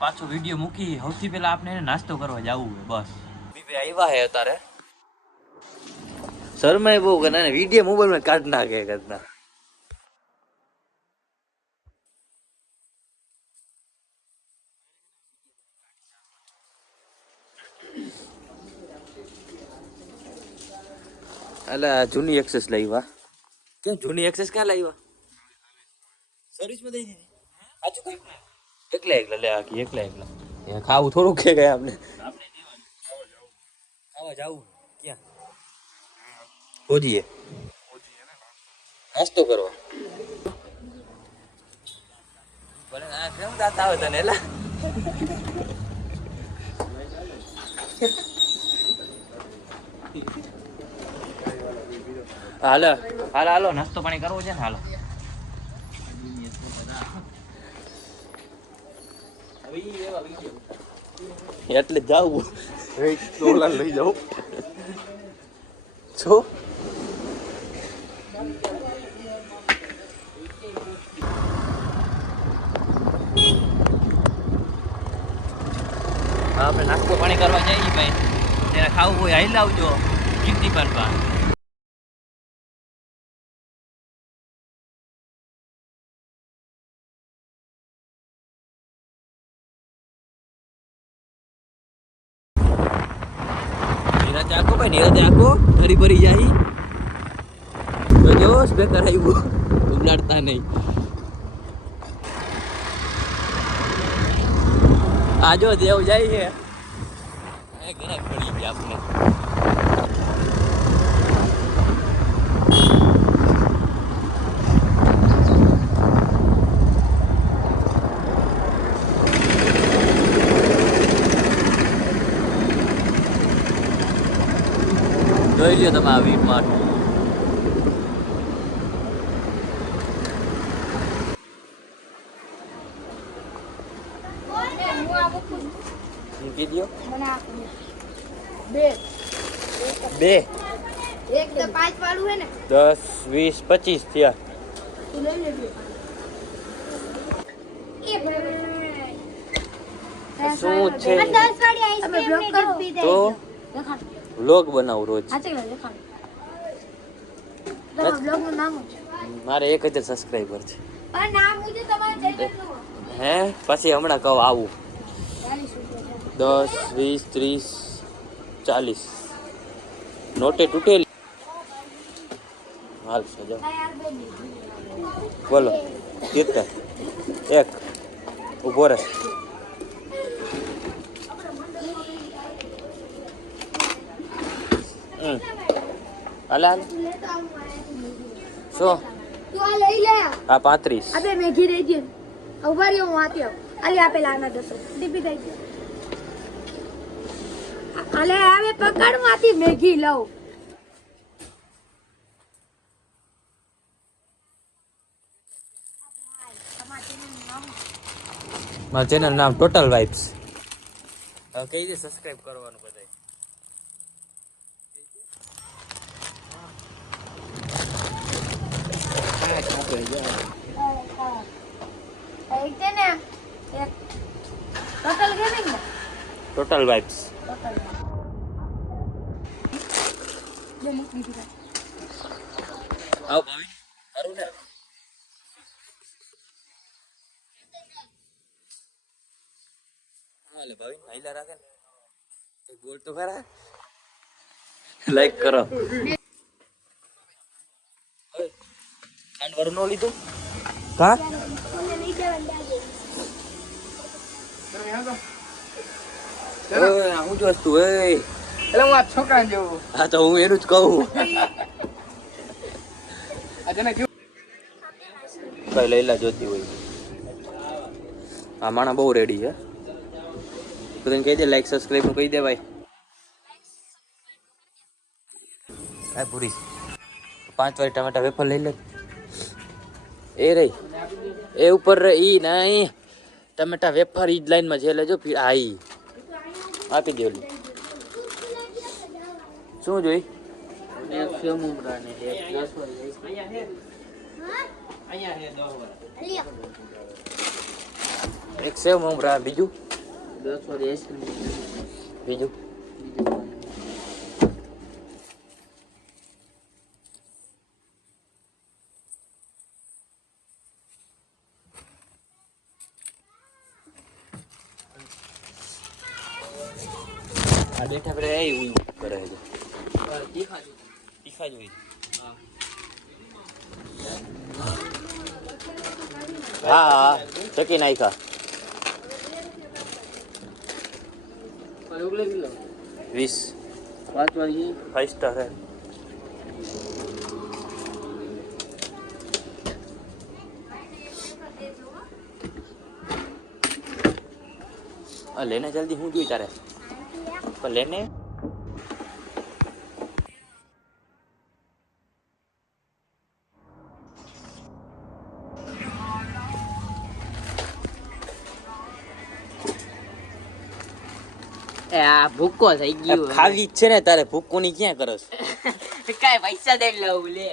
પાછો વીડિયો મૂકી સૌથી પહેલા આપણે એને નાસ્તો કરવા જવું હોય બસ. બીબે આવ્યા હે તારે શરમાય બહુ કરે ને વીડિયો મોબાઈલમાં કાઢ નાખે કરતા અલા જૂની એક્સેસ લાવ્યા કેમ જૂની એક્સેસ ક્યાં લાવ્યા સર્વિસમાં દઈ દીધી. સાચું કઈ એકલા એકલા લે આખી એકલા એકલા. ખાવું થોડું કે ગયા આપણે ખાવા જાવું ક્યાં? ભોજીએ. નાસ્તો કરવા ભલે આ કેમ દાંત આવે તને એલા હાલો હાલો હાલો નાસ્તો પાણી કરવો છે ને હાલો. એટલે જાવું ડોલા લઈ જાઉં. છો? હા આપણે નાસ્તો પાણી કરવા જઈએ ભાઈ. તેને ખાવું હોય આવી લાવજો કીર્તિ પણ ભાઈ નીરજ આખો ફરી ફરી જાય. જો સ્પેકર આવ્યું. ઉલાડતા નહીં. આજો દેવ જાય છે. ઘણા પડી ગયા આપણે. જોઈ લ્યો તમે આ વીટ માર્ટ બે બે. એક તો પાંચ વાળું હે ને. દસ વીસ પચીસ થયા. તું લઈ લે બે શું છે? દસ વાળી આઈસ્ક્રીમ બ્લોક કરી પી દે તો? દેખાડ. વ્લોગ બનાવું રોજ. મારે એક હજાર સબસ્ક્રાઈબર છે. હું? પછી હમણાં કહું આવું. દસ વીસ ત્રીસ ચાલીસ. નોટે તૂટેલી. હાલ સજો. બોલો કીર્તન. એક. ઊભો રહે. હમ. હાલ હાલ શું? તું આ લઈ લે આ પાંત્રીસ અબે મેઘી રહી ગઈ. ઊભા રહ્યો હું આતી આવું. અલી આપેલા આના દસો ડીપી થઈ ગઈ અલે હવે પકડમાંથી મેઘી લઉં. મારું ચેનલ નામ ટોટલ વાઇબ્સ કઈ કહી દે સબસ્ક્રાઇબ કરવાનું બધાય એક છે ને એક ટોટલ ગેમિંગ ને ટોટલ દીધા આવ ભાવી સારું ને? હાલે ભાવી હાઈલા રાખે ને. બોલ તો ખરા લાઈક કરો. ખાંડ વરુ ન લીધું? કા? આ શું વસ્તુ એટલે હું આ છોકરા જેવું. હા તો હું એનું જ કહું. આ જેને કેવું જોતી હોય. આ માણા બહુ રેડી છે. તને કહી દે લાઈક સબસ્ક્રાઈબનું કહી દે ભાઈ હા પૂરી. પાંચ વાળી ટમેટા વેફર લઈ લે. એ રહી. એ ઉપર રહી. ઈ નહીં. ટમેટા વેફર ઈ જ લાઈનમાં છે. લેજો ફી- આઈ ઈ. આપી દે ઓલી શું જોઈ? એક સેવ મમરા બીજું? બીજું? આ બેઠા બેઠા એ ઉઈ કરે છે તીખા જોઈ હા હા ચકી નાખ્યા ઉગલે કિલો વીસ પાંચ વાગે ફાઈવ સ્ટાર હે આ લેને જલ્દી હું જોઈ તારે પણ લેને એ આ ભૂકો થઈ આ ગયો ખાવી જ છે ને તારે ભૂકોની ક્યાં કરસ કાંઈ પૈસા દઈ લઉં લે.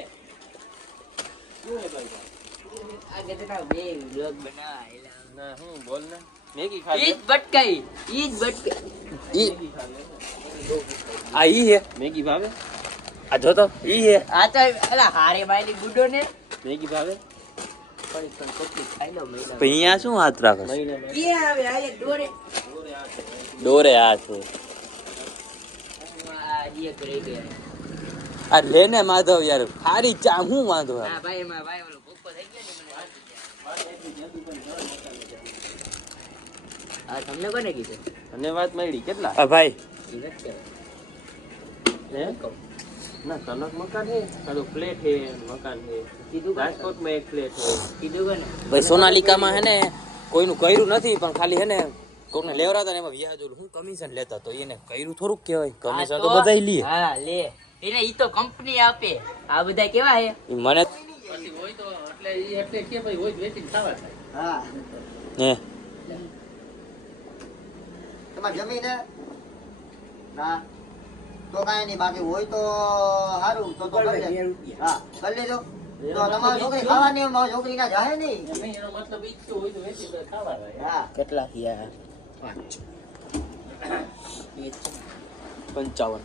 આ ગધેડા બે vlog બનાવેલા. ના હું બોલ ને. મેગી ઈ જ ભટકાઈ ઈ જ ભટકાઈ ઈ આ ઈ હે. મેગી ભાવે? આ જો તો. ઈ હે. આ તો અલા હારે બાયલી ગુડો ને. મેગી ભાવે? અહીંયા શું હાથ રાખો દોરે. આ ડોરે એક આ લેને માધવ યાર હારી ચા હું વાંધો હા ભાઈ ભાઈ ઓલો ભૂખો થઈ ગયો ને મને આ તમને કોને કીધું? તમને વાત મળી કેટલા? હા ભાઈ. હે? ના કનક મકાન હે કાલો ફ્લેટ હે મકાન હે. કીધું રાજકોટમાં એક ફ્લેટ હે. કીધું કોને? ભાઈ સોનાલિકામાં હે ને કોઈનું કર્યું નથી પણ ખાલી હે ને કોકને લેવરાતા ને એમાં વ્યાજ હું કમિશન લેતા તો એને કર્યું થોડુંક કહેવાય. કમિશન તો બધાય લે. હા લે. એને ઈ તો કંપની આપે. આ બધા કેવા હે? મને પછી હોય તો એટલે એટલે કે ભાઈ હોય વેચીને ખાવા થાય. હા. હે. તમારે જમીન ના. તો કાંઈ નહીં બાકી હોય તો સારું તો તો હા કરી લેજો. તમારી છોકરી ખાવાની હોય, મારી છોકરી ના જાય નહીં. નહીં, એનો મતલબ ઈ જ કે હોય તો વેચીને ખાવા થાય હા. કેટલા પંચાવન.